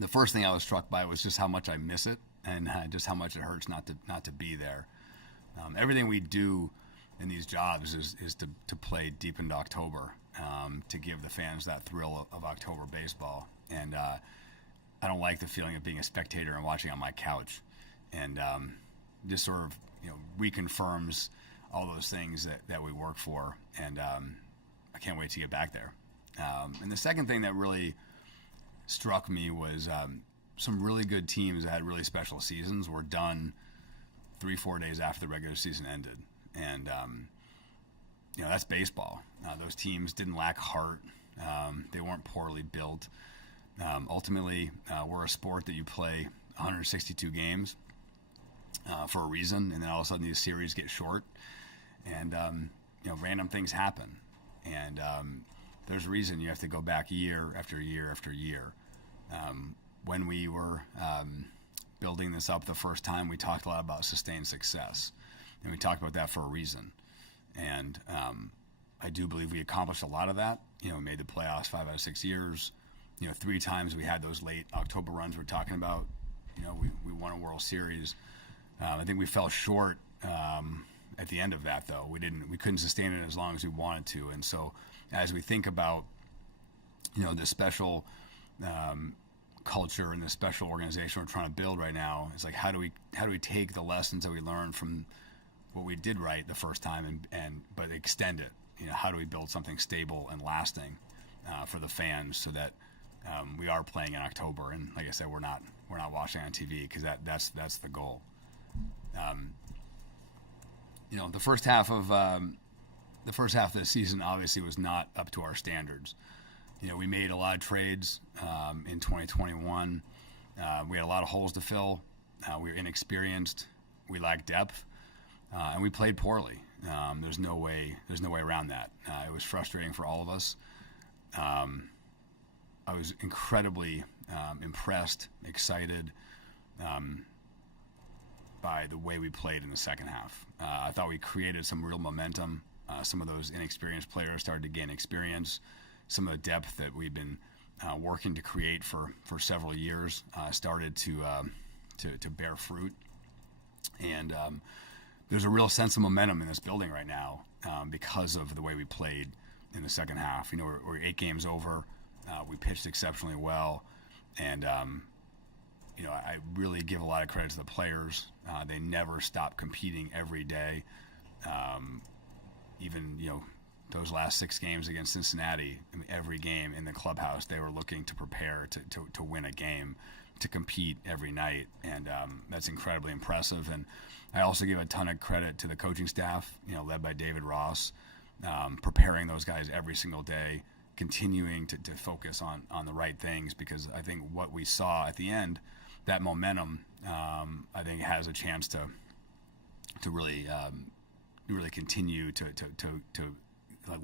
the first thing I was struck by was just how much I miss it, and just how much it hurts not to be there. Everything we do in these jobs is to play deep into October, to give the fans that thrill of October baseball. And I don't like the feeling of being a spectator and watching on my couch, and just sort of reconfirms all those things that we work for. And I can't wait to get back there. And the second thing that really struck me was some really good teams that had really special seasons were done 3-4 days after the regular season ended. And that's baseball. Those teams didn't lack heart. They weren't poorly built. Ultimately, we're a sport that you play 162 games for a reason, and then all of a sudden these series get short, and random things happen, and there's a reason you have to go back year after year after year. When we were building this up the first time, we talked a lot about sustained success, and we talked about that for a reason. And I do believe we accomplished a lot of that. We made the playoffs 5 out of 6 years. 3 times we had those late October runs we're talking about. We won a World Series. I think we fell short at the end of that, though. We couldn't sustain it as long as we wanted to. And so as we think about the special culture and the special organization we're trying to build right now, it's like how do we take the lessons that we learned from what we did right the first time but extend it? How do we build something stable and lasting for the fans so that we are playing in October, and like I said, we're not watching on TV, because that's the goal. The first half of the season obviously was not up to our standards. We made a lot of trades in 2021. We had a lot of holes to fill. We were inexperienced. We lacked depth, and we played poorly. There's no way around that. It was frustrating for all of us. I was incredibly impressed, excited by the way we played in the second half. I thought we created some real momentum. Some of those inexperienced players started to gain experience. Some of the depth that we've been working to create for several years started to bear fruit. And there's a real sense of momentum in this building right now because of the way we played in the second half. We're 8 games over. We pitched exceptionally well, and I really give a lot of credit to the players. They never stop competing every day. Even those last 6 games against Cincinnati, every game in the clubhouse they were looking to prepare to win a game, to compete every night, and that's incredibly impressive. And I also give a ton of credit to the coaching staff, led by David Ross, preparing those guys every single day, continuing to focus on the right things, because I think what we saw at the end, that momentum, I think has a chance to really continue to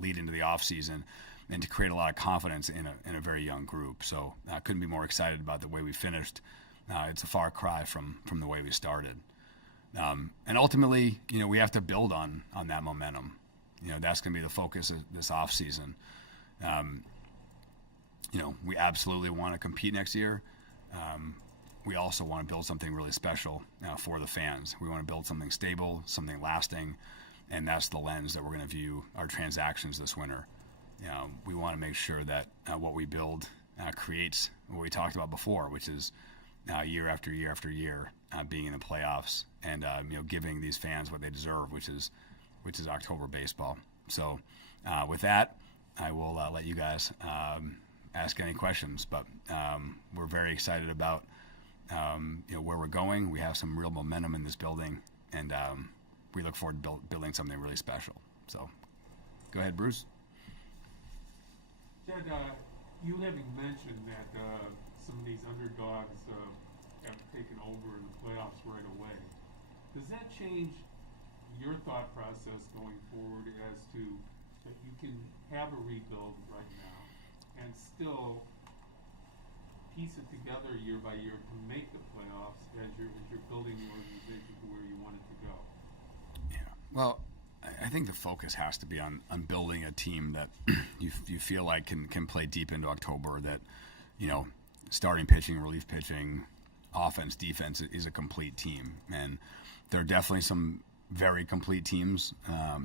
lead into the off season and to create a lot of confidence in a very young group. So I couldn't be more excited about the way we finished. It's a far cry from the way we started. And ultimately, we have to build on that momentum. That's going to be the focus of this off season. We absolutely want to compete next year. We also want to build something really special for the fans. We want to build something stable, something lasting, and that's the lens that we're going to view our transactions this winter. We want to make sure that what we build creates what we talked about before, which is year after year after year being in the playoffs and giving these fans what they deserve, which is October baseball. So with that, I will let you guys ask any questions, but we're very excited about where we're going. We have some real momentum in this building, and we look forward to building something really special. So go ahead, Bruce. Jed, you having mentioned that some of these underdogs have taken over in the playoffs right away, does that change your thought process going forward as to that you can have a rebuild right now and still piece it together year by year to make the playoffs as you're building the organization to where you want it to go? Yeah. Well, I think the focus has to be on building a team that you feel like can play deep into October, that starting pitching, relief pitching, offense, defense is a complete team. And there are definitely some very complete teams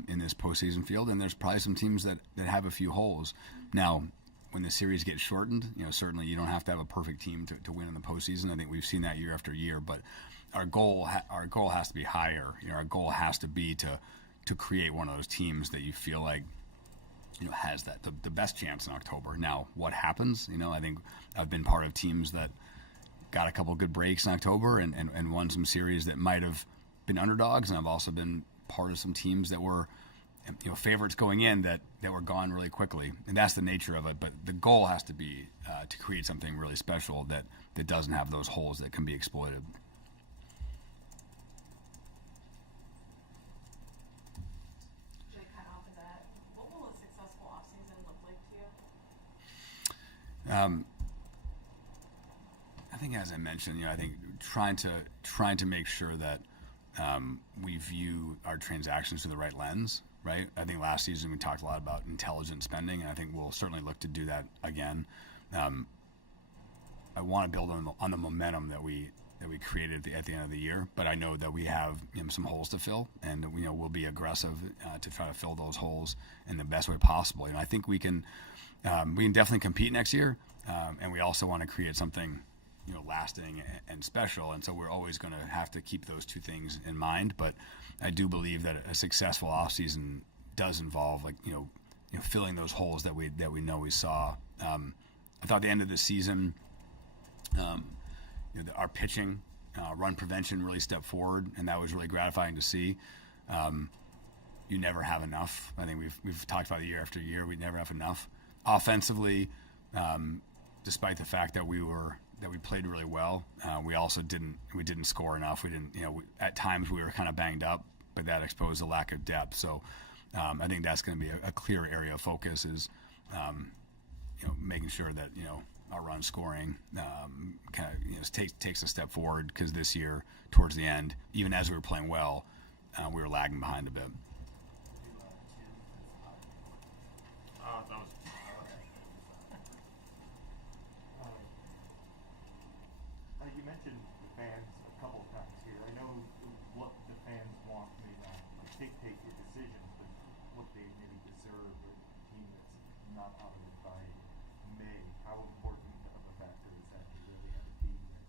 in this postseason field, and there's probably some teams that have a few holes. Now, when the series gets shortened, certainly you don't have to have a perfect team to win in the postseason. I think we've seen that year after year, but our goal has to be higher. Our goal has to be to create one of those teams that you feel like has that the best chance in October. Now, what happens? I think I've been part of teams that got a couple good breaks in October and won some series that might have been underdogs, and I've also been part of some teams that were favorites going in that were gone really quickly, and that's the nature of it. But the goal has to be to create something really special that doesn't have those holes that can be exploited. Jay, kind of off of that, what will a successful offseason look like to you? I think, as I mentioned, I think trying to make sure that we view our transactions through the right lens, right? I think last season we talked a lot about intelligent spending, and I think we'll certainly look to do that again. I want to build on the momentum that we created at the end of the year, but I know that we have some holes to fill, and we'll be aggressive to try to fill those holes in the best way possible. I think we can definitely compete next year, and we also want to create something lasting and special, and so we're always going to have to keep those two things in mind. But I do believe that a successful offseason does involve filling those holes that we know we saw. I thought the end of the season, our pitching, run prevention really stepped forward, and that was really gratifying to see. You never have enough. I think we've talked about it year after year. We never have enough offensively, despite the fact that we played really well. We also didn't score enough. We didn't, at times we were kind of banged up, but that exposed a lack of depth. So I think that's going to be a clear area of focus is, making sure that, our run scoring kind of takes a step forward, because this year towards the end, even as we were playing well, we were lagging behind a bit. You mentioned the fans a couple of times here. I know what the fans want may not dictate your decisions, but what they maybe deserve a team that's not out of it by May. How important of a factor is that to really have a team that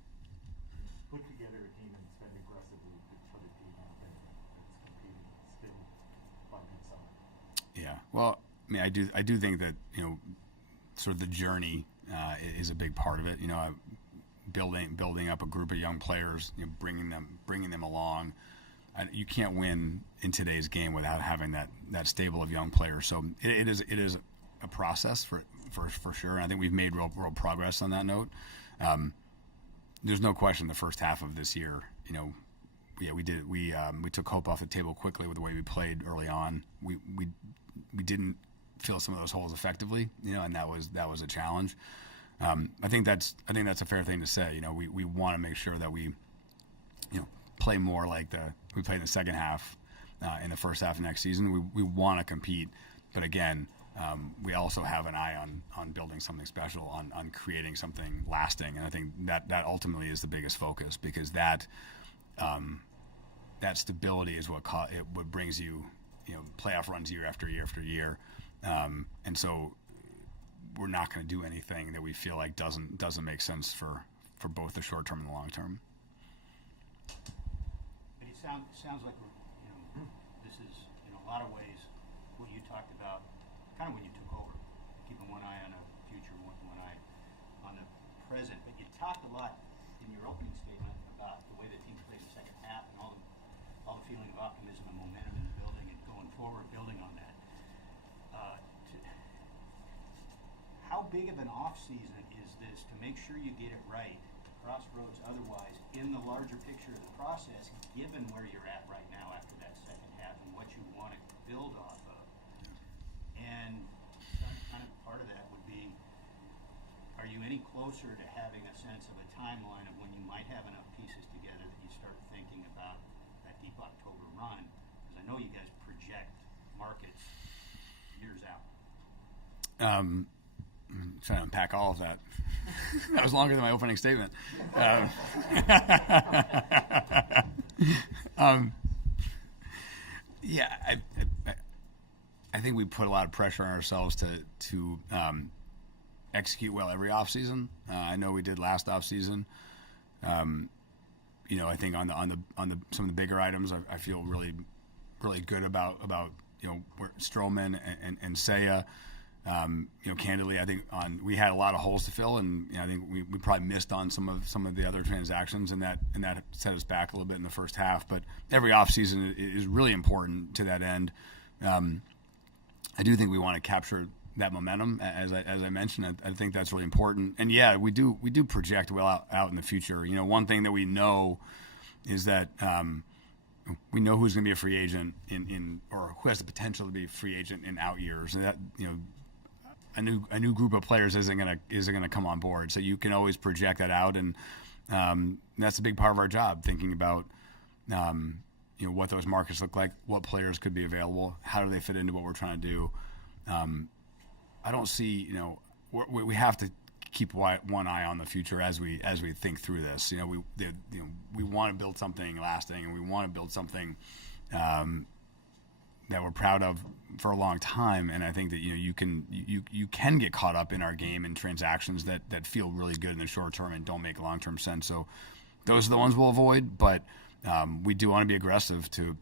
put together a team and spend aggressively to put a team out there that's competing still by good side? Yeah. Well, I do think that sort of the journey is a big part of it. Building up a group of young players, bringing them along. You can't win in today's game without having that stable of young players. So it is a process for sure. And I think we've made real progress on that note. There's no question the first half of this year, we took hope off the table quickly with the way we played early on. We didn't fill some of those holes effectively, and that was a challenge. I think that's a fair thing to say. We want to make sure that we, play more like we played in the second half, in the first half of next season. We want to compete, but again, we also have an eye on building something special, on creating something lasting, and I think that ultimately is the biggest focus, because that stability is what brings you, playoff runs year after year after year, and so. We're not going to do anything that we feel like doesn't make sense for both the short term and the long term. But it sounds like this is in a lot of ways what you talked about, kind of when you took over, keeping one eye on the future, one eye on the present. But you talked a lot in your opening statement about the way the team played in the second half and all the feeling of optimism and momentum in the building and going forward, building on that. How big of an off-season is this to make sure you get it right, crossroads otherwise, in the larger picture of the process, given where you're at right now after that second half and what you want to build off of? And some kind of part of that would be, are you any closer to having a sense of a timeline of when you might have enough pieces together that you start thinking about that deep October run? Because I know you guys project markets years out. trying to unpack all of that. That was longer than my opening statement. Yeah, I think we put a lot of pressure on ourselves to execute well every offseason. I know we did last offseason. I think on the some of the bigger items, I feel really good about where Stroman and Seiya. Candidly, I think we had a lot of holes to fill, and I think we probably missed on some of the other transactions, and that set us back a little bit in the first half. But every offseason is really important to that end. I do think we want to capture that momentum, as I mentioned. I think that's really important. And yeah, we do project well out in the future. One thing that we know is that we know who's going to be a free agent or who has the potential to be a free agent in out years. And that a new group of players isn't going to come on board. So you can always project that out, and that's a big part of our job, thinking about what those markets look like, what players could be available, how do they fit into what we're trying to do. I don't see, we have to keep one eye on the future as we think through this. We want to build something lasting, and we want to build something that we're proud of for a long time. And I think that you can get caught up in our game in transactions that feel really good in the short term and don't make long term sense. So those are the ones we'll avoid. But we do want to be aggressive to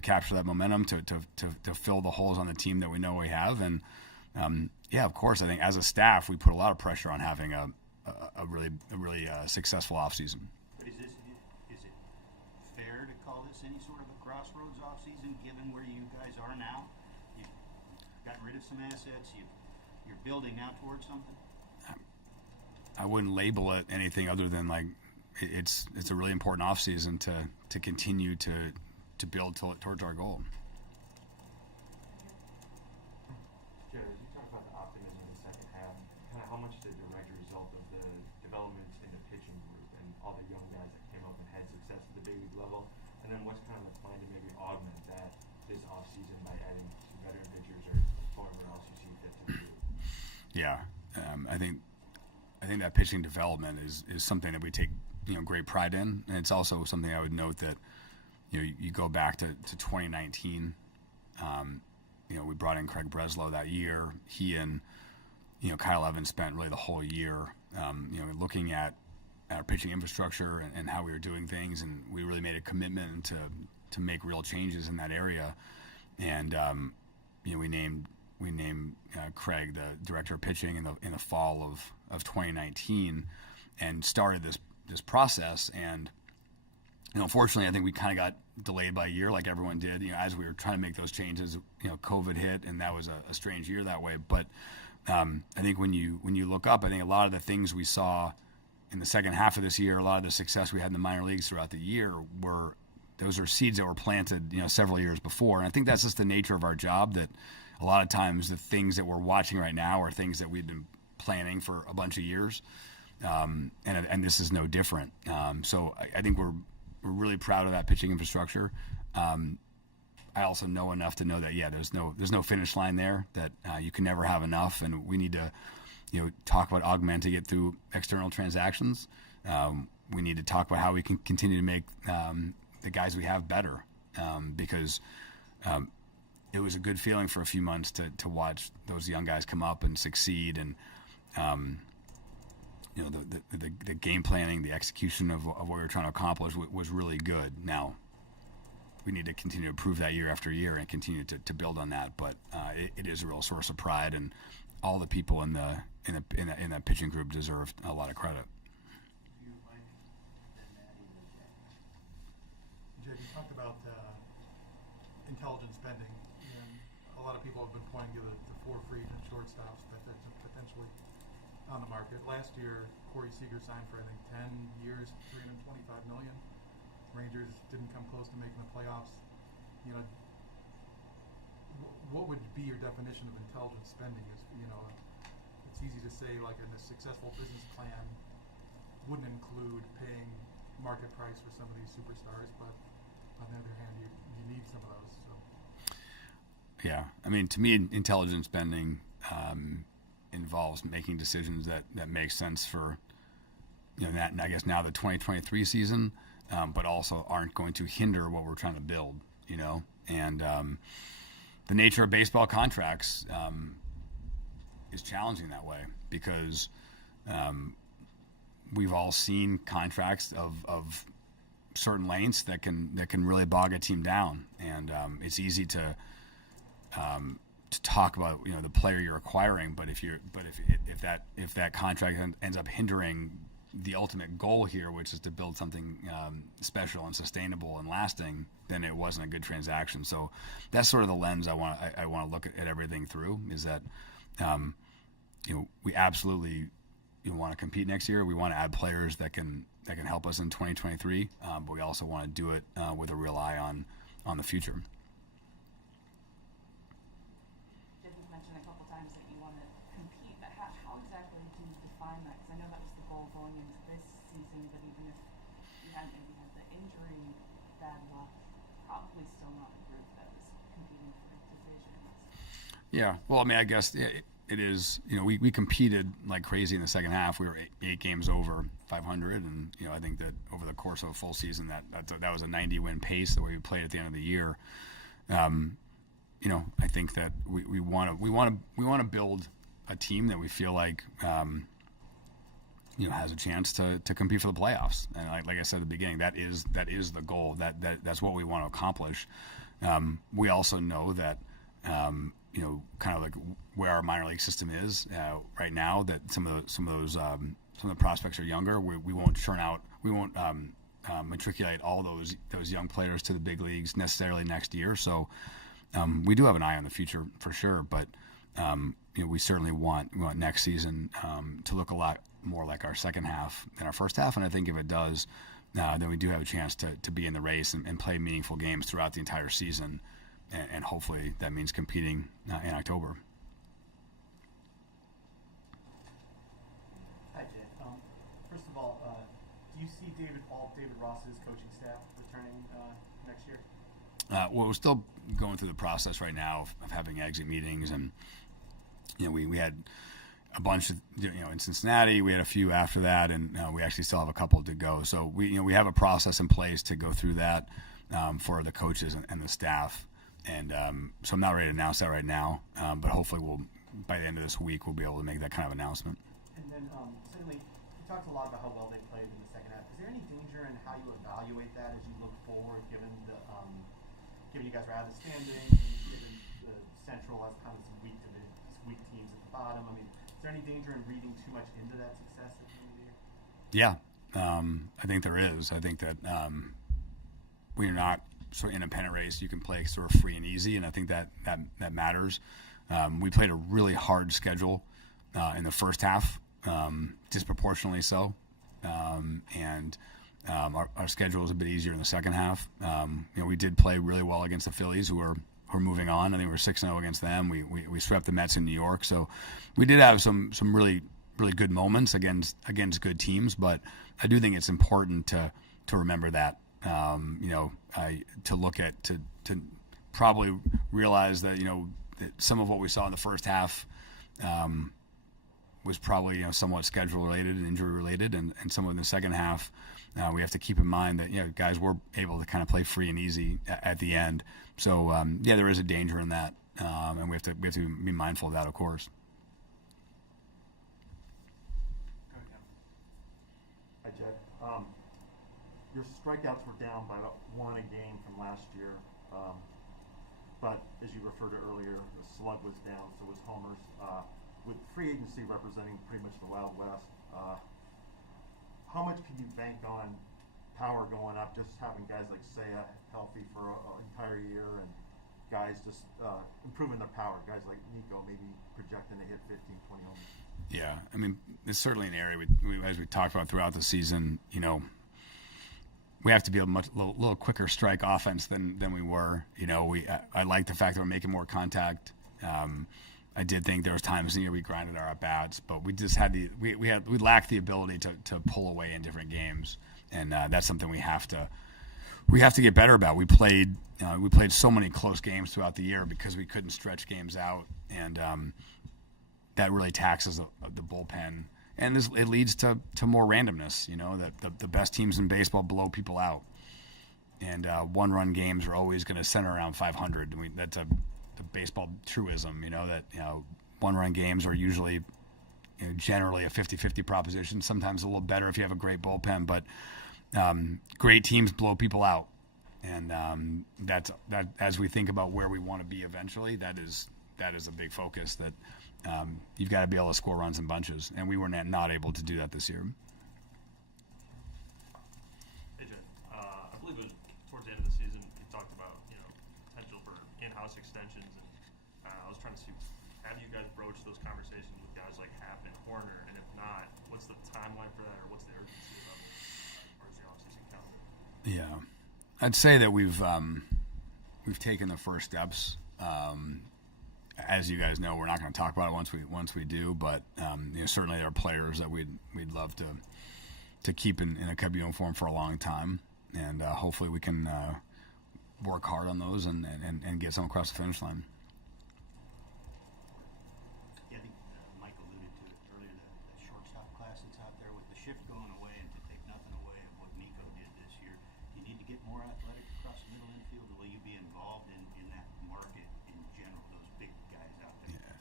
capture that momentum, to fill the holes on the team that we know we have. And of course, I think as a staff, we put a lot of pressure on having a really successful offseason. But is it fair to call this any sort of a crossroads offseason, given where you guys are now? You've gotten rid of some assets. You're building now towards something. I wouldn't label it anything other than it's a really important offseason to continue to build towards our goal. Jared, you talked about the optimism in the second half. Kind of how much is a direct result of the developments in the pitching group and all the young guys that came up and had success at the big league level? And then what's kind of the plan to maybe augment that this offseason by adding some veteran pitchers or whoever else you see fit to the group? Yeah, I think that pitching development is something that we take great pride in, and it's also something I would note that you go back to 2019. We brought in Craig Breslow that year. He and Kyle Evans spent really the whole year looking at our pitching infrastructure and how we were doing things, and we really made a commitment to make real changes in that area. And we named Craig the director of pitching in the fall of 2019, and started this process. And unfortunately, I think we kind of got delayed by a year, like everyone did. As we were trying to make those changes, COVID hit, and that was a strange year that way. But I think when you look up, I think a lot of the things we saw in the second half of this year, a lot of the success we had in the minor leagues throughout the year, those are seeds that were planted several years before. And I think that's just the nature of our job, that a lot of times the things that we're watching right now are things that we've been planning for a bunch of years, and this is no different. So I think we're really proud of that pitching infrastructure. I also know enough to know that there's no finish line there, that you can never have enough, and we need to talk about augmenting it through external transactions. We need to talk about how we can continue to make the guys we have better, because it was a good feeling for a few months to watch those young guys come up and succeed, and the game planning, the execution of what we were trying to accomplish was really good. Now, we need to continue to improve that year after year and continue to build on that. But it is a real source of pride, and all the people in that pitching group deserve a lot of credit. Jay, you talked about intelligent spending, and a lot of people have been pointing to the 4 free agent shortstops that potentially on the market. Last year, Corey Seager signed for I think 10 years, $325 million. Rangers didn't come close to making the playoffs. What would be your definition of intelligent spending? It's easy to say like a successful business plan wouldn't include paying market price for some of these superstars, but on the other hand, you need some of those. So. Yeah, I mean, to me, intelligent spending involves making decisions that make sense for, that, I guess now the 2023 season, but also aren't going to hinder what we're trying to build, and the nature of baseball contracts is challenging that way because we've all seen contracts of certain lengths that can really bog a team down, and it's easy to talk about the player you're acquiring, but if that contract ends up hindering the ultimate goal here, which is to build something special and sustainable and lasting, then it wasn't a good transaction. So that's sort of the lens I want to look at everything through. Is that we absolutely want to compete next year. We want to add players that can help us in 2023, but we also want to do it with a real eye on the future. Jim, you've mentioned a couple times that you want to compete, but how exactly do you define that? Because I know that was the goal going into this season, but even if you hadn't maybe had the injury, bad luck, probably still not a group that was competing for divisions. Yeah, well, I mean, I guess it is. We competed like crazy in the second half. We were eight games over 500, and I think that over the course of a full season, that was a 90-win pace the way we played at the end of the year. I think that we want to build a team that we feel like has a chance to compete for the playoffs. And like I said at the beginning, that is the goal. That's what we want to accomplish. We also know that kind of like where our minor league system is right now. That some of the prospects are younger. We won't churn out. We won't matriculate all those young players to the big leagues necessarily next year. So we do have an eye on the future for sure. But we certainly want next season to look a lot more like our second half than our first half. And I think if it does, then we do have a chance to be in the race and play meaningful games throughout the entire season. And hopefully that means competing in October. Hi, Jay. First of all, do you see David Ross's coaching staff returning next year? Well, we're still going through the process right now of having exit meetings, and we had a bunch of in Cincinnati. We had a few after that, and we actually still have a couple to go. So we have a process in place to go through that for the coaches and the staff. And so I'm not ready to announce that right now, but hopefully by the end of this week, we'll be able to make that kind of announcement. And then, certainly, you talked a lot about how well they played in the second half. Is there any danger in how you evaluate that as you look forward, given you guys are out of the standings, and given the Central has kind of some weak teams at the bottom? I mean, is there any danger in reading too much into that success at the end of the year? Yeah, I think there is. I think that we are not sort of in a pennant race. You can play sort of free and easy, and I think that matters. We played a really hard schedule in the first half, disproportionately so, and our schedule was a bit easier in the second half. We did play really well against the Phillies, who are moving on. I think we were 6-0 against them. We swept the Mets in New York, so we did have some really really good moments against good teams. But I do think it's important to remember that. To look at to probably realize that that some of what we saw in the first half was probably somewhat schedule related and injury related, and some of in the second half we have to keep in mind that guys were able to kind of play free and easy at the end. So there is a danger in that, and we have to be mindful of that, of course. Hi, Jed. Your strikeouts were down by about 1 a game from last year, but as you referred to earlier, the slug was down, so was homers. With free agency representing pretty much the Wild West, how much can you bank on power going up, just having guys like Seiya healthy for an entire year, and guys just improving their power, guys like Nico maybe projecting to hit 15, 20 homers? Yeah, I mean, it's certainly an area as we talked about throughout the season, we have to be a little quicker strike offense than we were. I like the fact that we're making more contact. I did think there was times in the year we grinded our at bats, but we just had we lacked the ability to pull away in different games, and that's something we have to get better about. We played so many close games throughout the year because we couldn't stretch games out, and that really taxes the bullpen, and it leads to more randomness. You know, that the best teams in baseball blow people out, and one-run games are always going to center around 500. That's a baseball truism. You know that one-run games are usually generally a 50-50 proposition. Sometimes a little better if you have a great bullpen, but great teams blow people out, and that as we think about where we want to be eventually, that is a big focus. That you've got to be able to score runs in bunches, and we were not able to do that this year. Hey, Jeff. I believe it was towards the end of the season you talked about potential for in-house extensions, and I was trying to see, have you guys broached those conversations with guys like Happ and Horner, and if not, what's the timeline for that, or what's the urgency level as far as the offseason calendar? Yeah, I'd say that we've taken the first steps. As you guys know, we're not going to talk about it once we do, but certainly there are players that we'd love to keep in a Cub uniform for a long time, and hopefully we can work hard on those and get some across the finish line. Yeah, I think Mike alluded to it earlier, the shortstop class that's out there with the shift going away, and to take nothing away of what Nico did this year, you need to get more athletic across the middle infield. Will you be involved in that market in general, those big guys out there?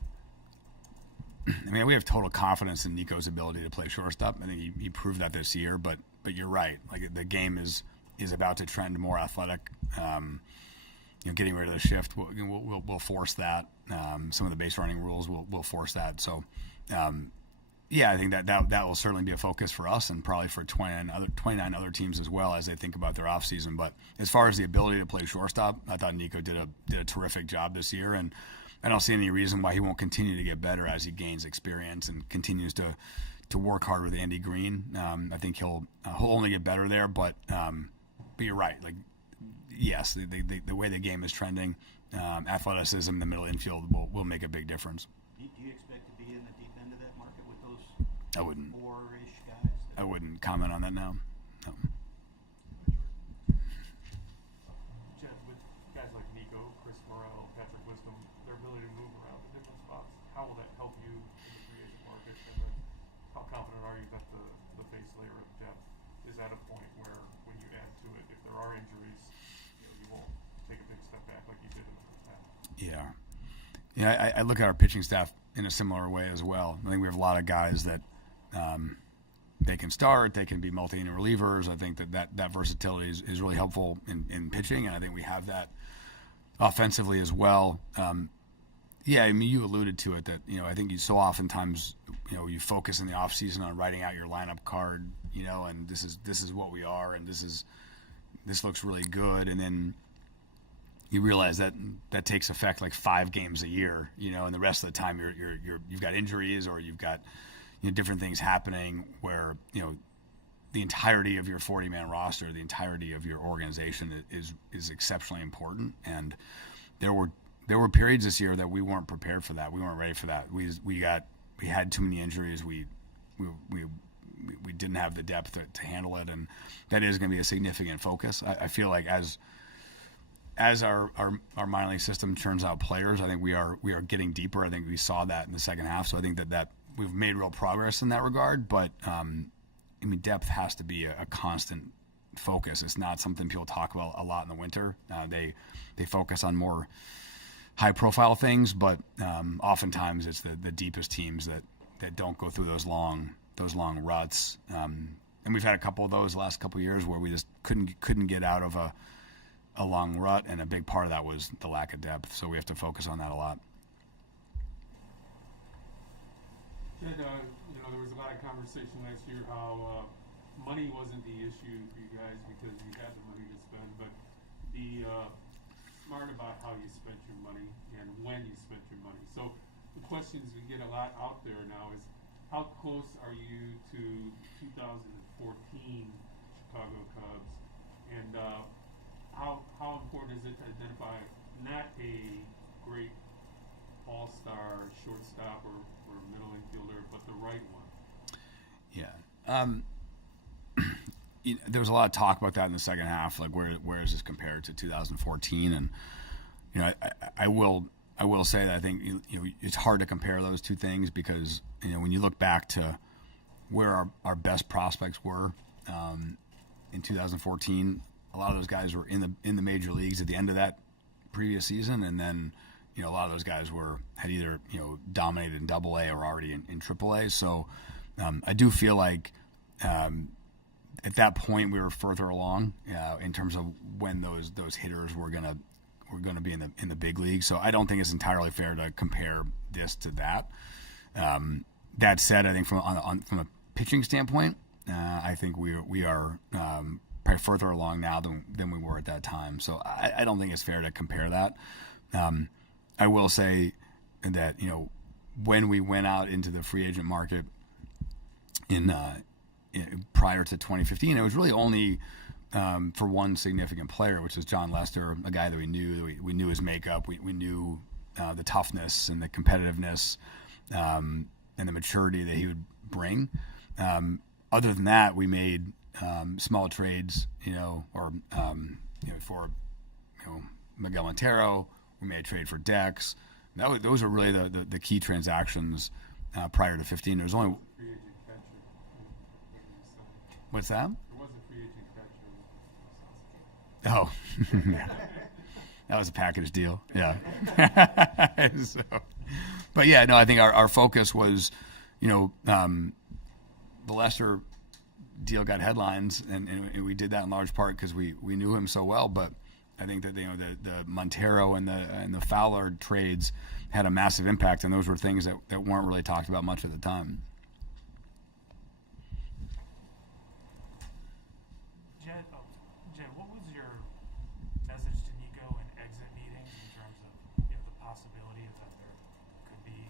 Yeah. I mean, we have total confidence in Nico's ability to play shortstop. I think he proved that this year, but you're right. Like, the game is about to trend more athletic. Getting rid of the shift we'll force that. Some of the base running rules will force that. So, I think that will certainly be a focus for us, and probably for 29 other teams as well as they think about their offseason. But as far as the ability to play shortstop, I thought Nico did a terrific job this year, and I don't see any reason why he won't continue to get better as he gains experience and continues to work hard with Andy Green. I think he'll only get better there, but you're right. Like, yes, the way the game is trending, athleticism in the middle infield will make a big difference. Do you expect to be in the deep end of that market with those I wouldn't. four-ish guys? I wouldn't comment on that now. No. Jeff, with guys like Nico, Chris Morel, Patrick Wisdom, their ability to move around in different spots, how will that help you in the free agent market? And then how confident are you that the base layer of depth is at a point where, when you add to it, if there are injuries, you won't take a big step back like you did in the first half? Yeah. I look at our pitching staff in a similar way as well. I think we have a lot of guys that they can start, they can be multi-inning relievers. I think that versatility is really helpful in pitching, and I think we have that offensively as well. I mean, you alluded to it that, I think you so oftentimes, you focus in the off season on writing out your lineup card, and this is what we are, and this looks really good, and then you realize that takes effect like 5 games a year, and the rest of the time you've got injuries, or you've got different things happening where the entirety of your 40-man roster, the entirety of your organization is exceptionally important. And there were periods this year that we weren't prepared for that. We weren't ready for that. We had too many injuries. We didn't have the depth to handle it, and that is going to be a significant focus. I feel like as our minor league system turns out players, I think we are getting deeper. I think we saw that in the second half. So I think that we've made real progress in that regard. But I mean, depth has to be a constant focus. It's not something people talk about a lot in the winter. They focus on more high profile things, but oftentimes it's the deepest teams that don't go through those long ruts. And we've had a couple of those the last couple of years where we just couldn't get out of a long rut, and a big part of that was the lack of depth. So we have to focus on that a lot. Jed, there was a lot of conversation last year how money wasn't the issue for you guys because you had the money to spend, but be smart about how you spent your money and when you spent your money. So the questions we get a lot out there now is, how close are you to 2014 Chicago Cubs, and how important is it to identify not a great all-star shortstop or middle infielder, but the right one? Yeah. There was a lot of talk about that in the second half, like where is this compared to 2014? And I will I will say that I think it's hard to compare those two things because when you look back to where our best prospects were in 2014, a lot of those guys were in the major leagues at the end of that previous season, and then a lot of those guys had either dominated in Double A or already in Triple A. So I do feel like at that point we were further along in terms of when those hitters were gonna be in the big league. So I don't think it's entirely fair to compare this to that. That said, I think from a pitching standpoint, I think we are probably further along now than we were at that time. So I don't think it's fair to compare that. I will say that when we went out into the free agent market prior to 2015, it was really only for one significant player, which was John Lester, a guy that we knew. We knew his makeup. We knew the toughness and the competitiveness and the maturity that he would bring. Other than that, we made small trades, for Miguel Montero. We made a trade for Dex. Those were really the key transactions prior to 15. There was only Free agent catcher. When you signed. what's that? There was a free agent catcher. Oh, that was a package deal. Yeah. So, but yeah, no, I think our focus was, the Lester deal got headlines, and we did that in large part because we knew him so well. But I think that the Montero and the Fowler trades had a massive impact, and those were things that weren't really talked about much at the time. Jed, what was your message to Nico in exit meetings in terms of the possibility that there could be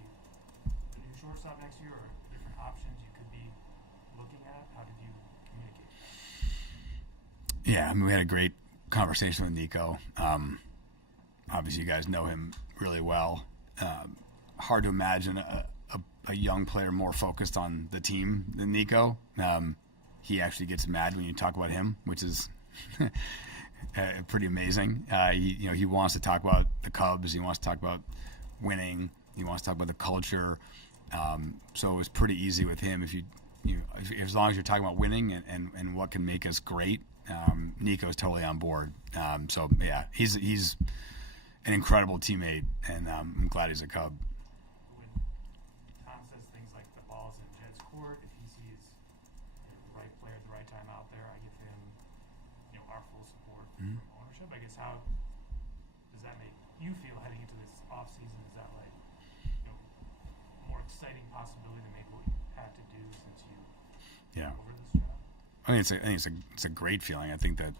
a new shortstop next year or different options you could be looking at? How did you communicate that? Yeah, I mean, we had a great conversation with Nico. Obviously, you guys know him really well. Hard to imagine a young player more focused on the team than Nico. He actually gets mad when you talk about him, which is pretty amazing. He wants to talk about the Cubs. He wants to talk about winning. He wants to talk about the culture. So it was pretty easy with him. As long as you're talking about winning and what can make us great, Nico's totally on board. So yeah, he's an incredible teammate, and I'm glad he's a Cub. When Tom says things like the ball's in Jed's court, if he sees the right player at the right time out there, I give him our full support from ownership. I guess how does that make you feel heading into this off season? Is that like more exciting possibility to make what you had to do since you Yeah. took over this job? I think it's a great feeling. I think that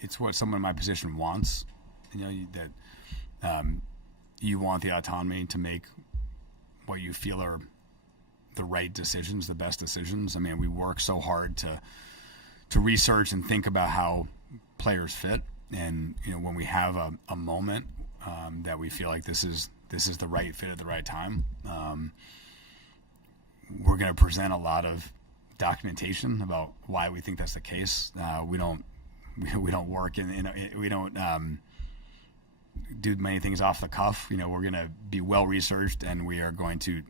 it's what someone in my position wants. That you want the autonomy to make what you feel are the right decisions, the best decisions. I mean, we work so hard to research and think about how players fit, and when we have a moment that we feel like this is the right fit at the right time, we're going to present a lot of documentation about why we think that's the case. We don't work we don't do many things off the cuff. We're going to be well researched, and we are going to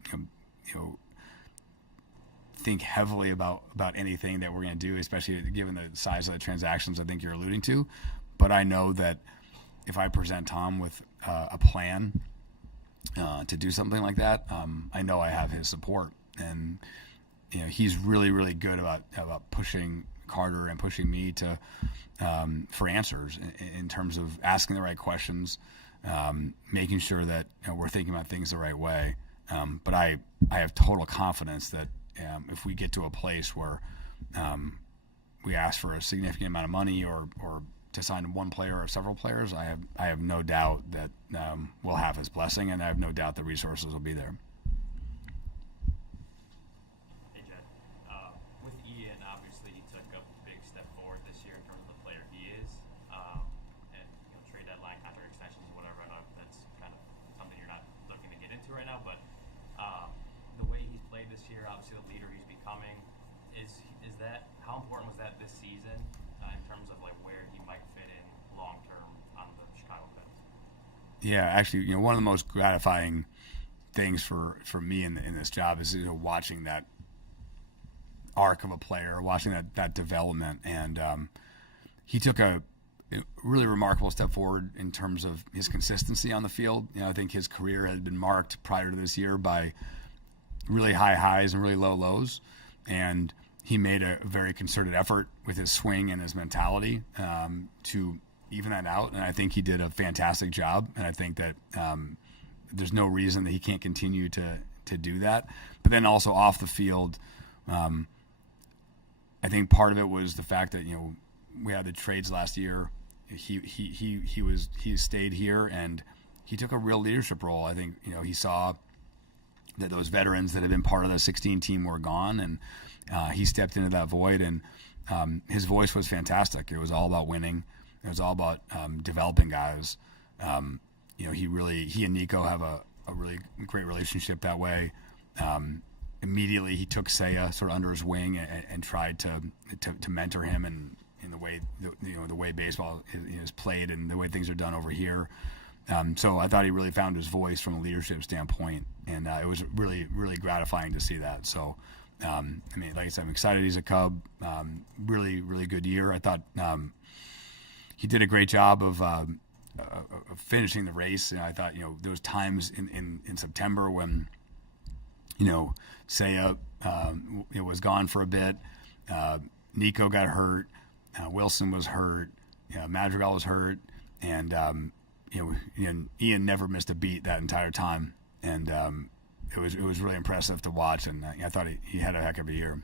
think heavily about anything that we're going to do, especially given the size of the transactions I think you're alluding to. But I know that if I present Tom with a plan to do something like that, I know I have his support, and he's really, really good about pushing Carter and pushing me to for answers in terms of asking the right questions, making sure that we're thinking about things the right way. But I have total confidence that if we get to a place where we ask for a significant amount of money or to sign one player or several players, I have no doubt that we'll have his blessing, and I have no doubt the resources will be there. Hey Jed, with Ian, obviously he took a big step forward this year in terms of the player he is, and trade deadline, contract extensions, whatever. I know that's kind of something you're not looking to get into right now, but the way he's played this year, obviously the leader he's becoming, is that how important was that this season in terms of like where he might fit in long term on the Chicago Cubs? Yeah, actually, one of the most gratifying things for me in this job is watching that arc of a player, watching that development, and he took a really remarkable step forward in terms of his consistency on the field. I think his career had been marked prior to this year by really high highs and really low lows, and he made a very concerted effort with his swing and his mentality to even that out, and I think he did a fantastic job, and I think that there's no reason that he can't continue to do that. But then also off the field, I think part of it was the fact that we had the trades last year. He stayed here and he took a real leadership role. I think he saw that those veterans that had been part of the 16 team were gone, and he stepped into that void, and his voice was fantastic. It was all about winning. It was all about developing guys. He and Nico have a really great relationship that way. Immediately he took Seiya sort of under his wing and tried to mentor him in the way the way baseball is played and the way things are done over here. So I thought he really found his voice from a leadership standpoint, and it was really, really gratifying to see that. So, like I said, I'm excited he's a Cub. Really, really good year. I thought he did a great job of finishing the race. And I thought, there was times in September when, Seiya was gone for a bit. Nico got hurt. Wilson was hurt. Madrigal was hurt. And, Ian never missed a beat that entire time. And it was really impressive to watch. And I thought he had a heck of a year.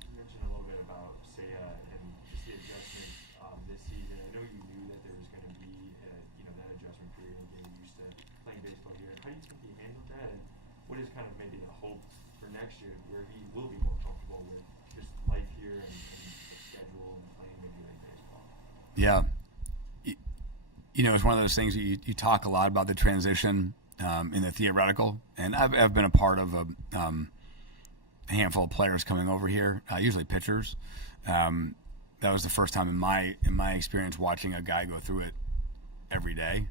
You mentioned a little bit about Seiya and just the adjustment this season. I know you knew that there was going to be that adjustment period and getting used to playing baseball here. How do you think he handled that, and what is kind of maybe the hope for next year where he will be more comfortable with just life here and the schedule and playing Major League Baseball? Yeah. It's one of those things you talk a lot about the transition in the theoretical, and I've been a part of a handful of players coming over here, usually pitchers. That was the first time in my experience watching a guy go through it every day,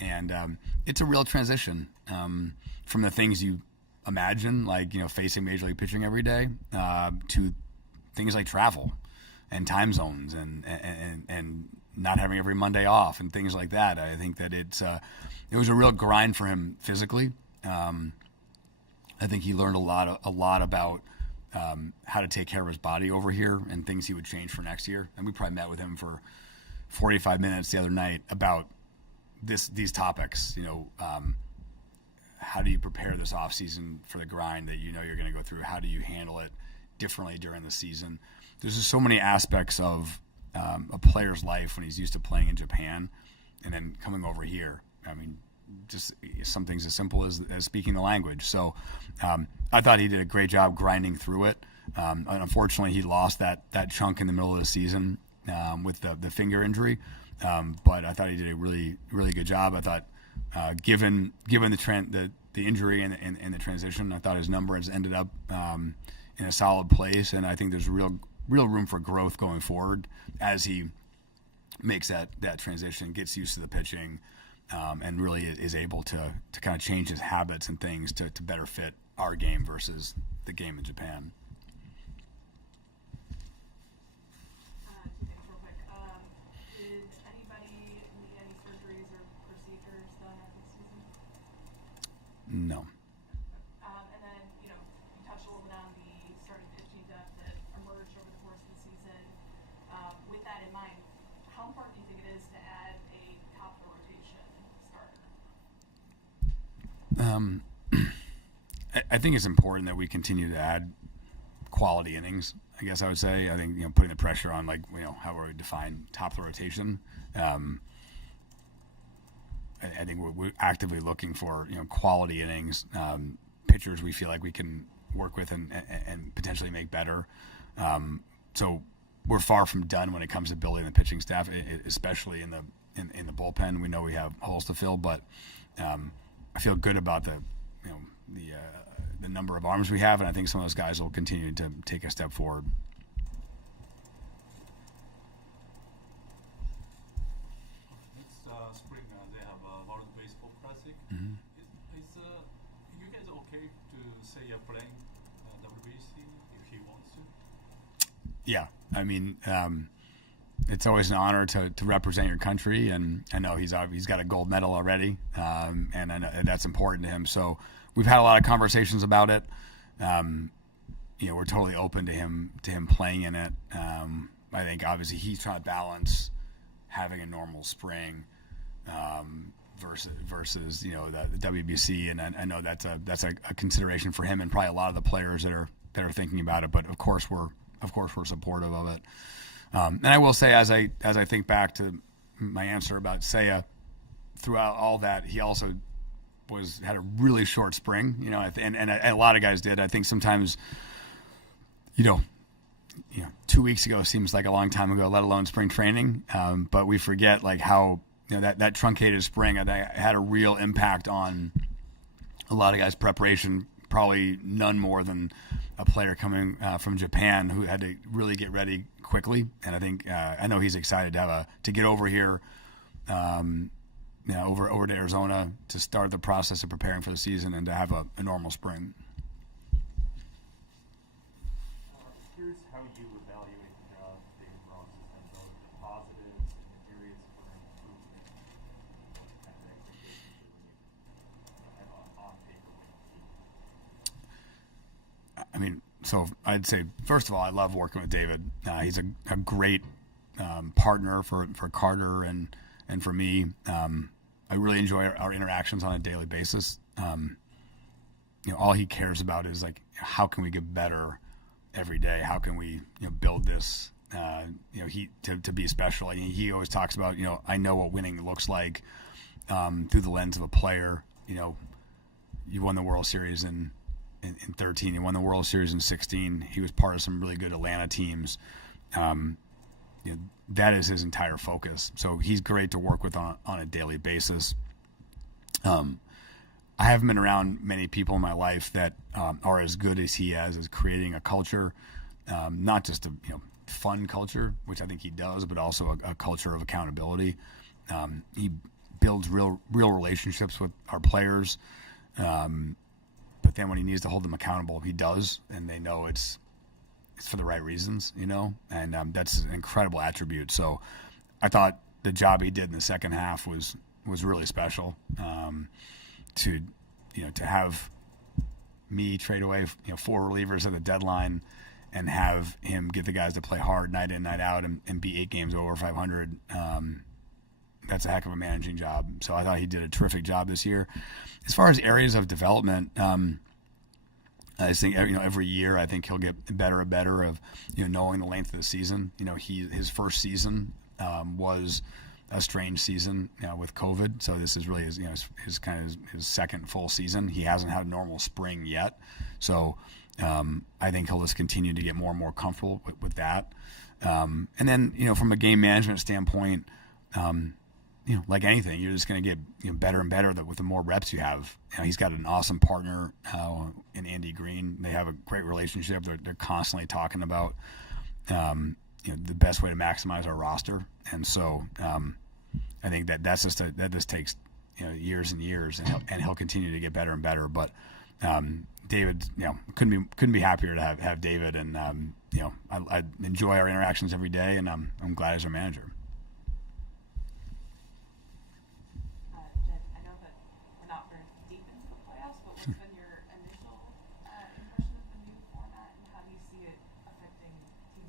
and it's a real transition from the things you imagine, like facing major league pitching every day, to things like travel and time zones and not having every Monday off and things like that. I think that it was a real grind for him physically. I think he learned a lot about how to take care of his body over here and things he would change for next year. And we probably met with him for 45 minutes the other night about these topics. How do you prepare this off season for the grind that you're going to go through? How do you handle it differently during the season? There's just so many aspects of a player's life when he's used to playing in Japan and then coming over here. I mean, just some things as simple as speaking the language. So I thought he did a great job grinding through it. And unfortunately, he lost that chunk in the middle of the season with the finger injury. But I thought he did a really, really good job. I thought given the injury and the transition, I thought his numbers ended up in a solid place. And I think there's real room for growth going forward as he makes that transition, gets used to the pitching, and really is able to kind of change his habits and things to better fit our game versus the game in Japan. Two things real quick. Did anybody need any surgeries or procedures done after the season? No. And then, you touched a little bit on the starting pitching depth that emerged over the course of the season. With that in mind, how important do you think it is to add a top of the rotation starter? I think it's important that we continue to add quality innings. I guess I would say. I think putting the pressure on how we define top of the rotation. I think we're actively looking for quality innings, pitchers we feel like we can work with and potentially make better. So we're far from done when it comes to building the pitching staff, especially in the bullpen. We know we have holes to fill, but I feel good about the number of arms we have, and I think some of those guys will continue to take a step forward. playing WBC if he wants to? Yeah, I mean, it's always an honor to represent your country, and I know he's got a gold medal already, and I know that's important to him. So we've had a lot of conversations about it. We're totally open to him playing in it. I think obviously he's trying to balance having a normal spring versus the WBC, and I know that's a consideration for him and probably a lot of the players that are thinking about it. But of course we're supportive of it. And I will say, as I think back to my answer about Seiya, throughout all that, he also had a really short spring, and a lot of guys did. I think sometimes, 2 weeks ago seems like a long time ago, let alone spring training. But we forget like how that truncated spring had a real impact on a lot of guys' preparation. Probably none more than a player coming from Japan who had to really get ready quickly. And I think I know he's excited to get over here, over to Arizona to start the process of preparing for the season and to have a normal spring. Here's how you evaluate the job David Ross has done, both the positives and the areas for improvement, and the expectations when you have on paper winning team. I mean, so I'd say, first of all, I love working with David. He's a great partner for Carter and for me. I really enjoy our interactions on a daily basis. All he cares about is like, how can we get better every day? How can we build this to be special? He always talks about, I know what winning looks like through the lens of a player. You won the World Series in 13. He won the World Series in 16. He was part of some really good Atlanta teams. That is his entire focus. So he's great to work with on a daily basis. I haven't been around many people in my life that are as good as he is as creating a culture, not just a fun culture, which I think he does, but also a culture of accountability. He builds real relationships with our players. But then when he needs to hold them accountable, he does, and they know it's for the right reasons, and that's an incredible attribute. So I thought the job he did in the second half was really special. To have me trade away 4 relievers at the deadline and have him get the guys to play hard night in, night out and be 8 games over 500. That's a heck of a managing job. So I thought he did a terrific job this year. As far as areas of development, I just think every year I think he'll get better and better of knowing the length of the season. His first season was a strange season with COVID, so this is really his second full season. He hasn't had a normal spring yet, so I think he'll just continue to get more and more comfortable with that. And then from a game management standpoint. Like anything, you're just going to get better and better with the more reps you have. He's got an awesome partner in Andy Green. They have a great relationship. They're constantly talking about the best way to maximize our roster, and so I think that just takes years and years, and he'll continue to get better and better. But David, couldn't be happier to have David, and I enjoy our interactions every day, and I'm glad as our manager. What's been your initial impression of the new format, and how do you see it affecting team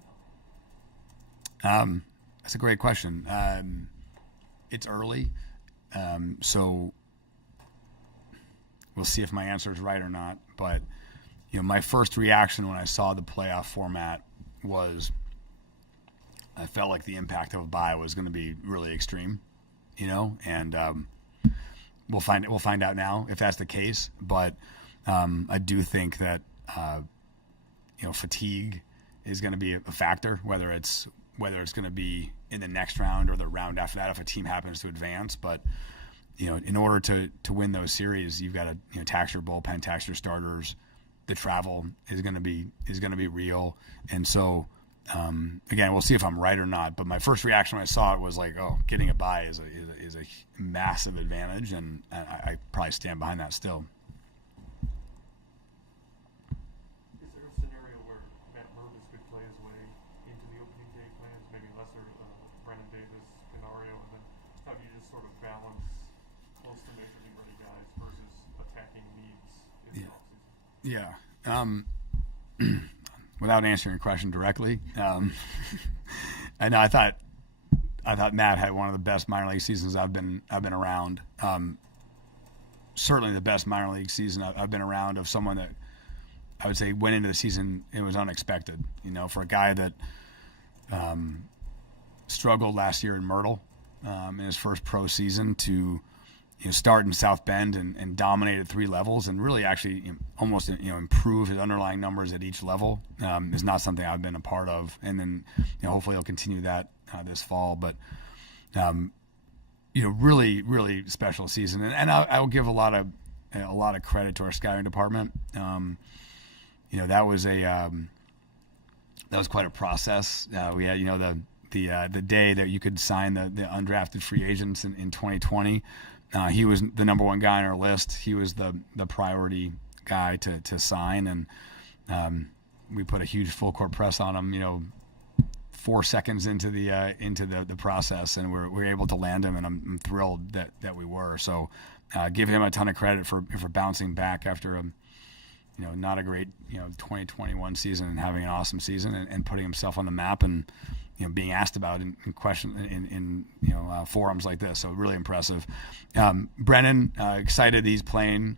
building? That's a great question. It's early, so we'll see if my answer is right or not. But my first reaction when I saw the playoff format was I felt like the impact of a bye was going to be really extreme, and We'll find out now if that's the case, but I do think that fatigue is going to be a factor. Whether it's going to be in the next round or the round after that, if a team happens to advance. But in order to win those series, you've got to tax your bullpen, tax your starters. The travel is going to be real, and so. Again, we'll see if I'm right or not, but my first reaction when I saw it was like, oh, getting a bye is a massive advantage, and I probably stand behind that still. Davis, Canario, and then how do you just sort of balance close to make or ready guys versus attacking needs in the offseason? Yeah. Without answering your question directly, I thought Matt had one of the best minor league seasons I've been around. Certainly the best minor league season I've been around of someone that I would say went into the season, it was unexpected. For a guy that struggled last year in Myrtle in his first pro season to start in South Bend and dominate at 3 levels and really actually almost improve his underlying numbers at each level is not something I've been a part of. And then hopefully he'll continue that this fall. But really, really special season. And I will give a lot of credit to our scouting department. That was quite a process. We had the day that you could sign the undrafted free agents in 2020. He was the number 1 guy on our list. He was the priority guy to sign, and we put a huge full court press on him. 4 seconds into the process, and we're able to land him, and I'm thrilled that we were. So, give him a ton of credit for bouncing back after a not a great 2021 season and having an awesome season and putting himself on the map and being asked about in question in forums like this. So really impressive. Brennan, excited he's playing.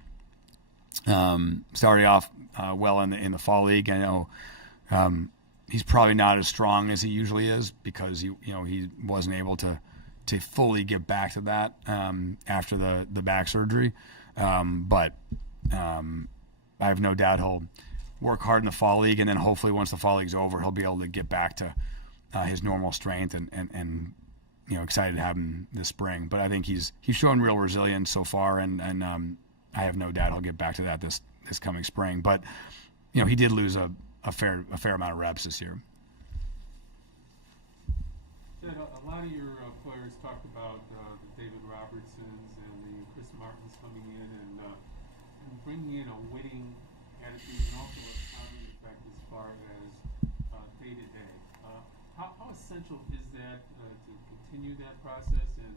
Started off well in the fall league. I know he's probably not as strong as he usually is because he wasn't able to fully get back to that after the back surgery. But I have no doubt he'll work hard in the fall league, and then hopefully once the fall league's over, he'll be able to get back to his normal strength and excited to have him this spring. But I think he's shown real resilience so far, and I have no doubt he'll get back to that this coming spring. But he did lose a fair amount of reps this year. Ted, a lot of your players talked about the David Robertsons and the Chris Martins coming in and bringing in a winning attitude and also a counting effect as far as day to day. How essential is that to continue that process and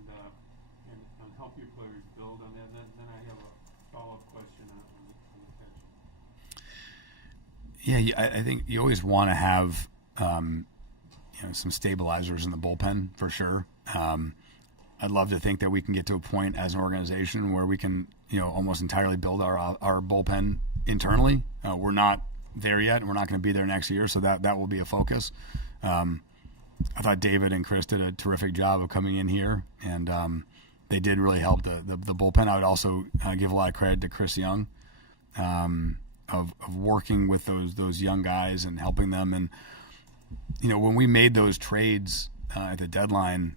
help your players build on that? Then I have a follow-up question on the catching. Yeah, I think you always want to have some stabilizers in the bullpen for sure. I'd love to think that we can get to a point as an organization where we can almost entirely build our bullpen internally. We're not there yet, and we're not going to be there next year, so that will be a focus. I thought David and Chris did a terrific job of coming in here, and they did really help the bullpen. I would also give a lot of credit to Chris Young of working with those young guys and helping them. And when we made those trades at the deadline,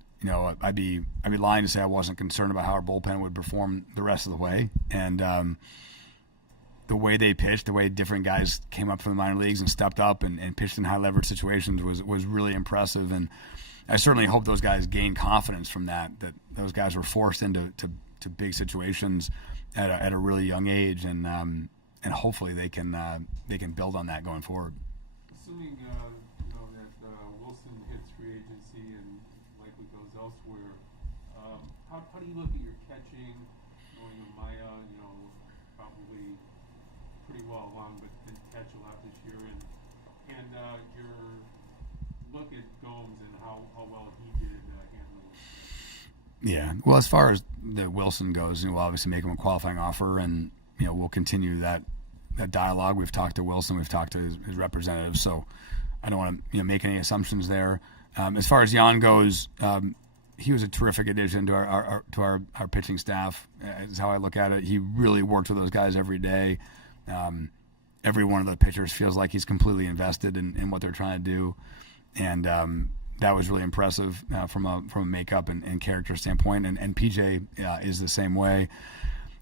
I'd be lying to say I wasn't concerned about how our bullpen would perform the rest of the way. And the way they pitched, the way different guys came up from the minor leagues and stepped up and pitched in high leverage situations was really impressive. And I certainly hope those guys gained confidence from that those guys were forced into big situations at a really young age, and hopefully they can build on that going forward. Assuming that Wilson hits free agency and likely goes elsewhere, how do you look at your catching, knowing Amaya, probably pretty well along, but didn't catch a lot this year, and your look at Gomes and how well he did handling it? Yeah, well, as far as the Wilson goes, we'll obviously make him a qualifying offer, and we'll continue that dialogue. We've talked to Wilson, we've talked to his representatives, so I don't want to make any assumptions there. As far as Jan goes, he was a terrific addition to our pitching staff. Is how I look at it. He really worked with those guys every day. Every one of the pitchers feels like he's completely invested in what they're trying to do, and that was really impressive from a makeup and character standpoint. And PJ is the same way.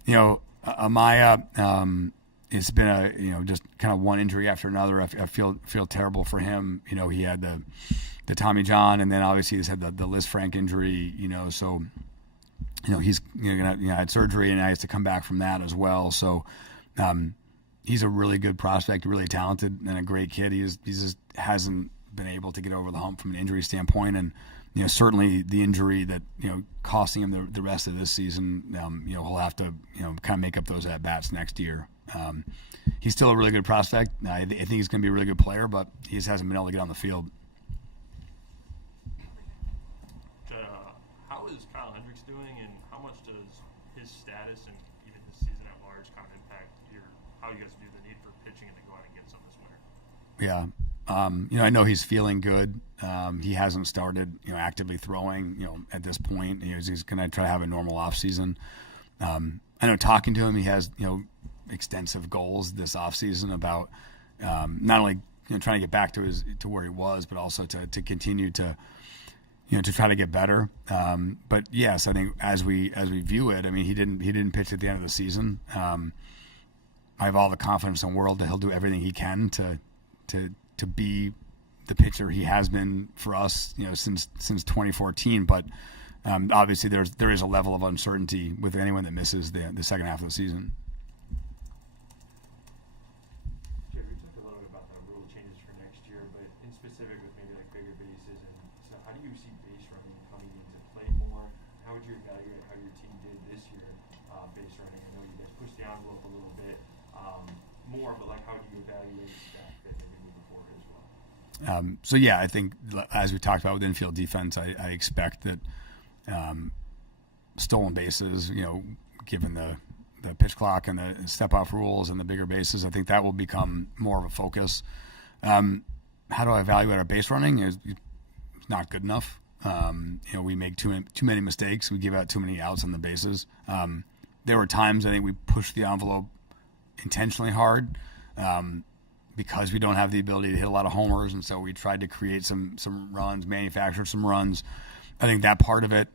Amaya. It's been just kind of one injury after another. I feel terrible for him. He had the Tommy John, and then obviously he's had the Liz Frank injury. So he's had surgery, and he has to come back from that as well. So he's a really good prospect, really talented, and a great kid. He just hasn't been able to get over the hump from an injury standpoint, and certainly the injury that costing him the rest of this season. He'll have to kind of make up those at bats next year. He's still a really good prospect. I think he's going to be a really good player, but he just hasn't been able to get on the field. How is Kyle Hendricks doing, and how much does his status and even his season at large kind of impact how you guys view the need for pitching and to go out and get some this winter? Yeah. I know he's feeling good. He hasn't started, actively throwing, at this point. He's going to try to have a normal off season. I know talking to him, he has, extensive goals this off season about not only trying to get back to where he was, but also to continue to to try to get better. But yes, I think as we view it, I mean, he didn't pitch at the end of the season. I have all the confidence in the world that he'll do everything he can to be the pitcher he has been for us, since 2014. But obviously there is a level of uncertainty with anyone that misses the second half of the season. Jerry, we talked a little bit about the rule changes for next year, but in specific with maybe like bigger bases, and so how do you see base running coming into play more? How would you evaluate how your team did this year, base running? I know you guys pushed the envelope a little bit more, but how do you evaluate that maybe moving forward as well? So yeah, I think as we talked about with infield defense, I expect that stolen bases, given the pitch clock and the step off rules and the bigger bases, I think that will become more of a focus. How do I evaluate our base running? It's not good enough. We make too many mistakes. We give out too many outs on the bases. There were times I think we pushed the envelope intentionally hard because we don't have the ability to hit a lot of homers, and so we tried to create some runs, manufacture some runs. I think that part of it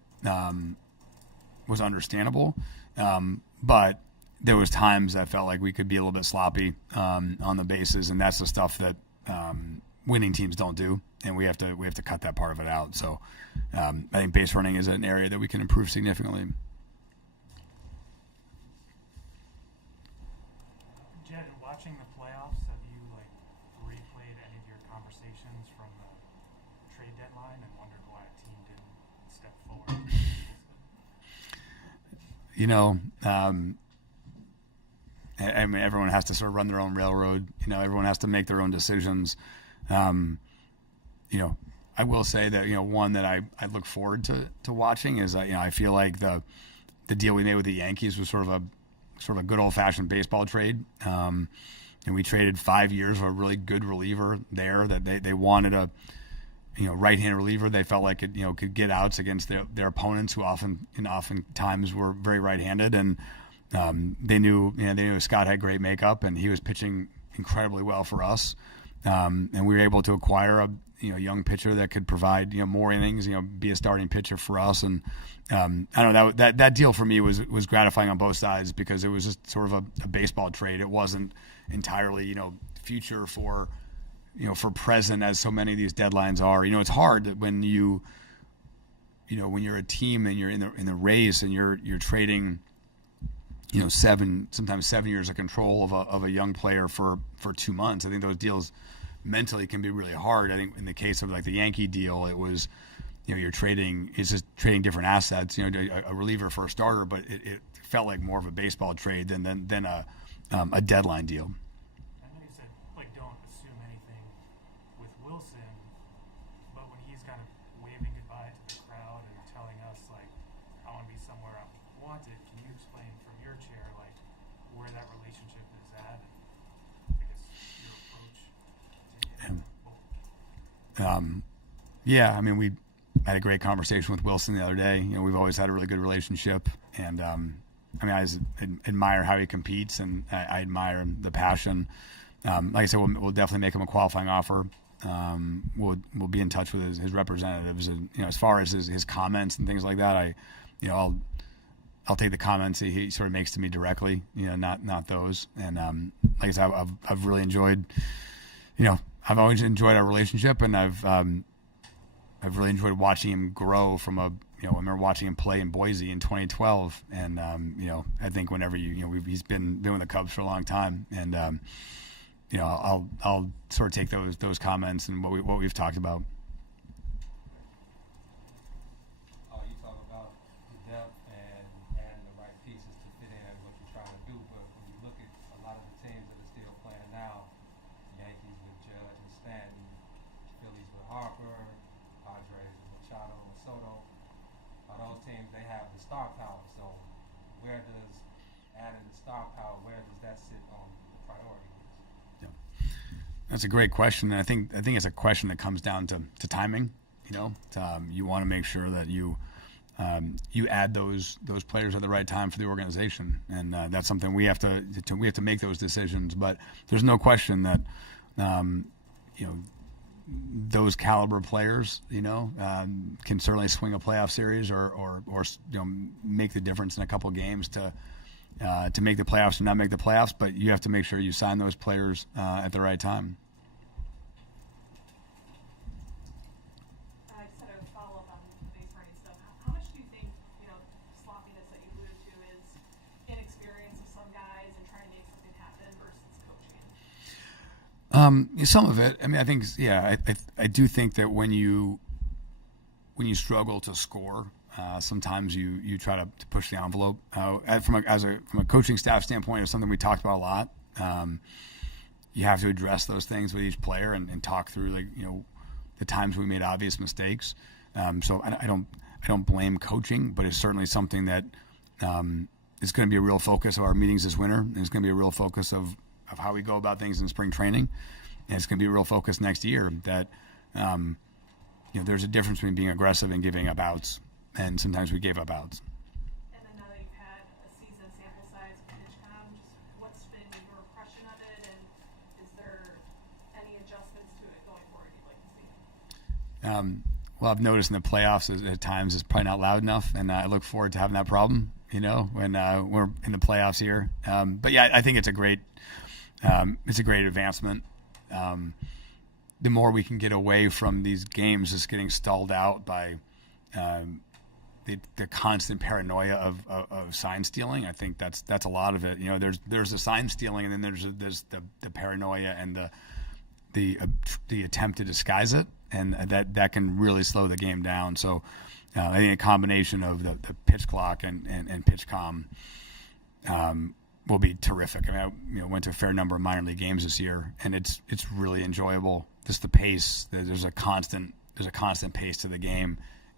was understandable, but there was times I felt like we could be a little bit sloppy on the bases, and that's the stuff that winning teams don't do, and we have to cut that part of it out. So I think base running is an area that we can improve significantly. Jed, watching the playoffs, have you replayed any of your conversations from the trade deadline and wondered why a team didn't step forward? I mean, everyone has to sort of run their own railroad. Everyone has to make their own decisions. I will say that one that I look forward to watching is I feel like the deal we made with the Yankees was sort of a good old fashioned baseball trade. And we traded 5 years of a really good reliever there that they wanted a right-handed reliever. They felt like it could get outs against their opponents, who oftentimes were very right-handed, and they knew Scott had great makeup, and he was pitching incredibly well for us. And we were able to acquire a young pitcher that could provide more innings, be a starting pitcher for us. And I don't know, that deal for me was gratifying on both sides, because it was just sort of a baseball trade. It wasn't entirely future for present, as so many of these deadlines are. It's hard that when when you're a team and you're in the race and you're trading sometimes 7 years of control of a young player for 2 months. I think those deals mentally can be really hard. I think in the case of the Yankee deal, it was, it's just trading different assets, a reliever for a starter, but it felt like more of a baseball trade than a deadline deal. I know you said don't assume anything with Wilson, but when he's kind of waving goodbye to the crowd and telling us I want to be somewhere I'm wanted, can you explain from your chair where that relationship is at, and I guess your approach to him? Yeah, I mean, we had a great conversation with Wilson the other day. We've always had a really good relationship, and I admire how he competes, and I admire the passion. Like I said, we'll definitely make him a qualifying offer. We'll be in touch with his representatives, and as far as his comments and things like that, I'll take the comments he sort of makes to me directly, not those. And like I said, I've really enjoyed, I've always enjoyed our relationship, and I've really enjoyed watching him grow from I remember watching him play in Boise in 2012, and I think whenever he's been with the Cubs for a long time, and I'll sort of take those comments and what we've talked about. That's a great question, and I think it's a question that comes down to timing. You know, you want to make sure that you add those players at the right time for the organization, and that's something we have to make those decisions. But there's no question that you know, those caliber players, you know, can certainly swing a playoff series or you know, make the difference in a couple games to make the playoffs or not make the playoffs. But you have to make sure you sign those players at the right time. I just had a follow-up on the base running stuff. How much do you think, you know, sloppiness that you alluded to is inexperience of some guys and trying to make something happen versus coaching? Some of it. I mean, I think, yeah, I do think that when you struggle to score, sometimes you try to push the envelope. From a coaching staff standpoint, it's something we talked about a lot. You have to address those things with each player and talk through, like, you know, the times we made obvious mistakes. So I don't blame coaching, but it's certainly something that is going to be a real focus of our meetings this winter. And it's going to be a real focus of how we go about things in spring training. And it's going to be a real focus next year that, you know, there's a difference between being aggressive and giving up outs. And sometimes we gave up outs. And then now that you've had a season sample size with PitchCom, just what's been your impression of it, and is there any adjustments to it going forward you'd like to see? Well, I've noticed in the playoffs at times it's probably not loud enough, and I look forward to having that problem, you know, when we're in the playoffs here. But yeah, I think it's a great advancement. The more we can get away from these games just getting stalled out by the constant paranoia of sign stealing, I think that's a lot of it. You know, there's the sign stealing, and then there's the paranoia and the attempt to disguise it, and that can really slow the game down. So I think a combination of the pitch clock and PitchCom will be terrific. I mean, I went to a fair number of minor league games this year, and it's really enjoyable. Just the pace. There's a constant pace to the game.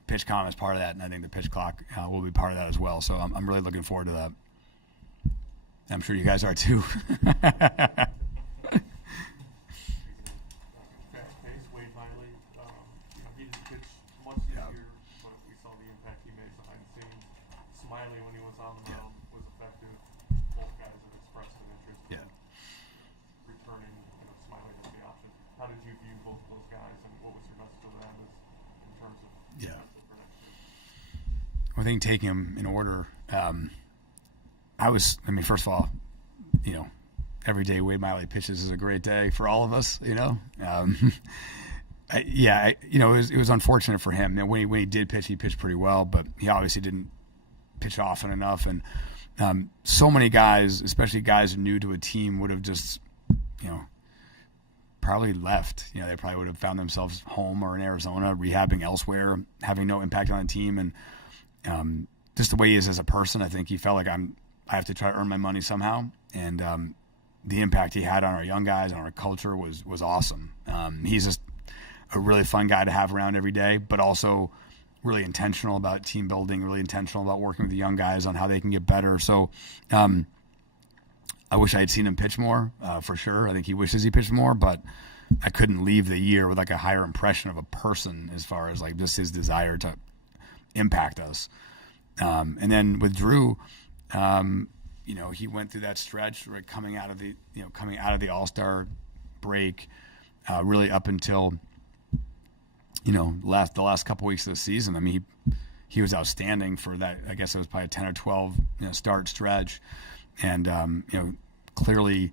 PitchCom is part of that, and I think the pitch clock will be part of that as well. So I'm really looking forward to that. I'm sure you guys are too. Fast pace, Wade Miley, you know, he didn't pitch much this year, but we saw the impact he made behind the scenes. Smiley, when he was on the mound, was effective. Both guys have expressed an interest in returning, you know, Smiley as the option. How did you view both of those guys, and what was your message to them in terms of potential for next year? I think taking them in order, first of all, you know, every day Wade Miley pitches is a great day for all of us, you know. It was unfortunate for him. You know, when he did pitch, he pitched pretty well, but he obviously didn't pitch often enough. And so many guys, especially guys new to a team, would have just, you know, probably left. You know, they probably would have found themselves home or in Arizona, rehabbing elsewhere, having no impact on the team. And just the way he is as a person, I think he felt like I have to try to earn my money somehow. And the impact he had on our young guys and our culture was awesome. He's just a really fun guy to have around every day, but also really intentional about team building, really intentional about working with the young guys on how they can get better. So I wish I had seen him pitch more, for sure. I think he wishes he pitched more, but I couldn't leave the year with like a higher impression of a person as far as like just his desire to impact us. And then with Drew, you know, he went through that stretch right coming out of the All-Star break, really up until, you know, the last couple weeks of the season. I mean, he was outstanding for that. I guess it was probably a 10 or 12 start stretch, and you know, clearly,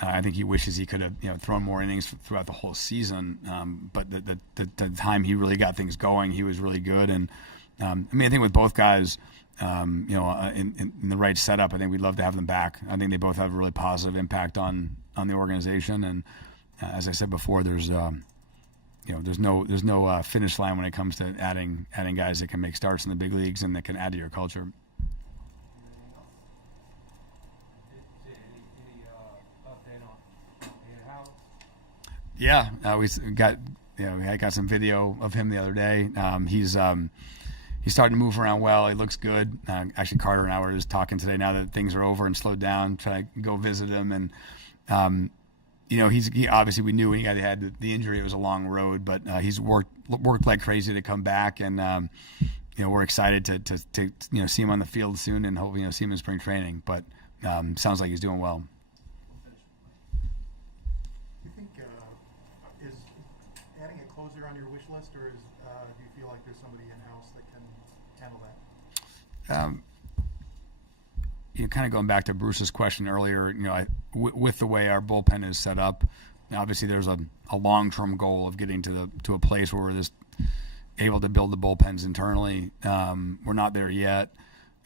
I think he wishes he could have, you know, thrown more innings throughout the whole season. But the time he really got things going, he was really good. And I think with both guys, you know, in the right setup, I think we'd love to have them back. I think they both have a really positive impact on the organization. And as I said before, there's no finish line when it comes to adding guys that can make starts in the big leagues and that can add to your culture. Yeah, I got some video of him the other day. He's starting to move around well. He looks good. Actually, Carter and I were just talking today. Now that things are over and slowed down, trying to go visit him, and you know, he obviously we knew when he had the injury, it was a long road, but he's worked like crazy to come back, and you know, we're excited to you know, see him on the field soon, and hope, you know, see him in spring training. But sounds like he's doing well. Do you think is adding a closer on your wish list, or is do you feel like there's somebody in house that can handle that? You know, kind of going back to Bruce's question earlier, you know, with the way our bullpen is set up, obviously there's a long-term goal of getting to a place where we're just able to build the bullpens internally. We're not there yet.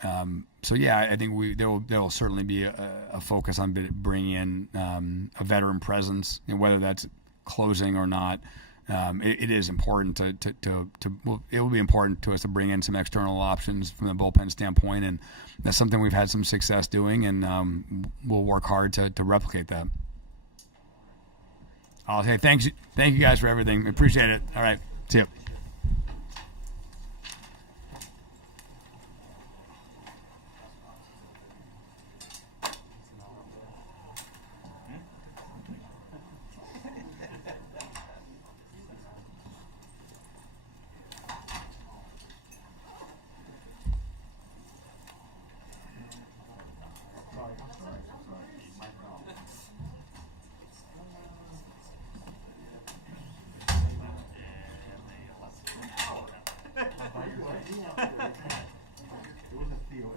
So yeah, I think there will certainly be a focus on bringing in a veteran presence, you know, whether that's closing or not. It is important it will be important to us to bring in some external options from the bullpen standpoint, and that's something we've had some success doing, and we'll work hard to replicate that. I'll say thank you guys for everything. Appreciate it. All right, see you. It was a Theo.